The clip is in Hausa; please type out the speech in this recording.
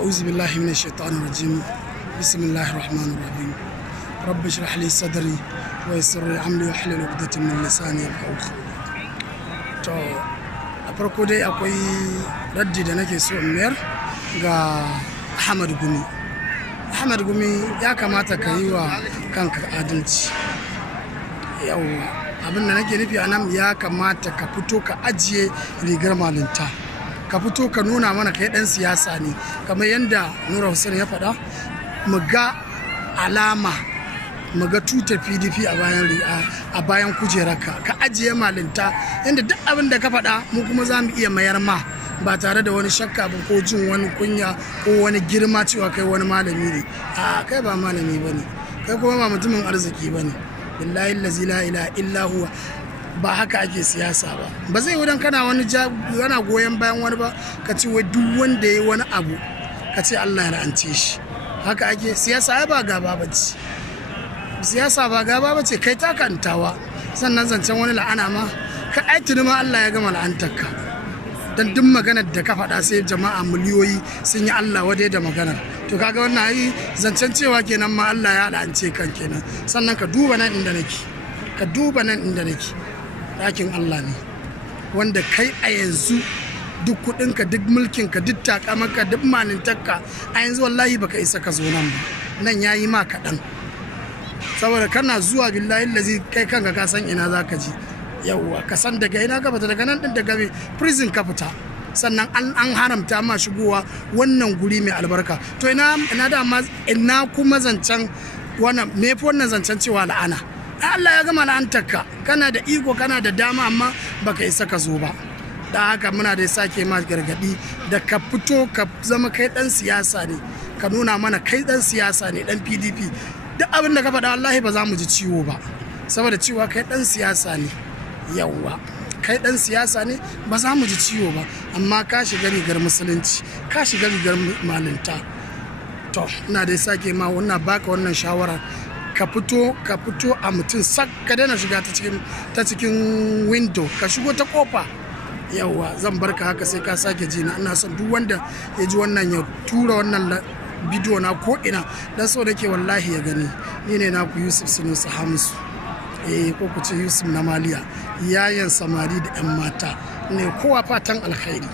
أعوذ بالله من الشيطان الرجيم بسم الله الرحمن الرحيم رب اشرح لي صدري ويسر لي أمري واحلل عقدة من لساني يفقهوا قولي. To a farko dai akwai raddi da nake so in mayar ga Ahmad Gumi. Ahmad Gumi ya kamata ka yi wa kanka adalci. Yawwa abin da nake nufi a nan ya kamata ka fito ka ajiye rigar malinta. Ka fito ka nuna mana kai dan siyasa ne kamar yadda Nura Hussein ya faɗa, mu ga alama, mu ga tuta PDP a bayan kujerarka. Ka ajiye malinta yadda duk abin da ka faɗa mu kuma za mu iya mayar ma ba tare da wani shakka ba ko jin wani kunya ko wani girma cewa kai wani malami ne. A kai ba malami ba ne, kai kuma ba mutumin arziki ba ne. Billahi allazi la ilaha illa huwa. Ba haka ake siyasa ba. Ba zai wudan kana wani yana goyon bayan wani ba ka ce wai duk wanda ya yi wani abu ka ce Allah ya la'ance shi. Haka ake siyasa. Ai ba gaba bace, siyasa ba gaba bace. Kai ta kantawa sannan zancen wani la'ana ma ka aitini ma Allah ya gama la'antarka. Dan duk maganar da ka faɗa sai jama'a miliyoyi sun yi Allah wadai da maganar. To kaga wannan ai zancen cewa kenan ma Allah ya la'ance kan kenan. Sannan ka duba nan inda nake, ka duba nan inda nake. Ɗakin Allah ne wanda kai a yanzu duk kuɗinka, duk mulkinka, duk takamarka, duk malintarka a yanzu wallahi baka isa ka zo nan ba. Nan ya yi ma kaɗan saboda kana zuwa billahi lazi kai kanka ka san ina za ka ji. Yawwa ka san daga ina ka fita, daga nan ɗin daga prison ka fita, sannan an haramta ma shigowa wannan guri mai albarka. To ina kuma zancen wannan me fi wannan zancen cewa la'ana. Allah ya gama la'antarka, kana da iko, kana da dama, amma baka isa ka zo ba. Da haka muna da sake ma gargadi da ka fito ka zama kai dan siyasa ne, ka nuna mana kai dan siyasa ne, dan PDP. Duk abin da ka faɗa wallahi ba za mu ji ciwo ba saboda cewa kai dan siyasa ne. Yawwa kai dan siyasa ne, ba za mu ji ciwo ba, amma ka shiga rigar musulunci, ka shiga rigar malinta. To ina da sake ma wannan baka wannan shawara, ka fito a mutum sak, ka daina shiga ta cikin window, ka shigo ta kofa. Yawwa zan barka haka sai ka sake ji na. Ina son duk wanda ya ji wannan ya tura wannan bidiyo na ko ina, dan so nake wallahi ya gani. Ni ne naku Yusuf Sunusi Hamisu, ko ku ce Yusuf na Maliya, yayan samari da 'yan mata ne. Kowa fatan alkhairi.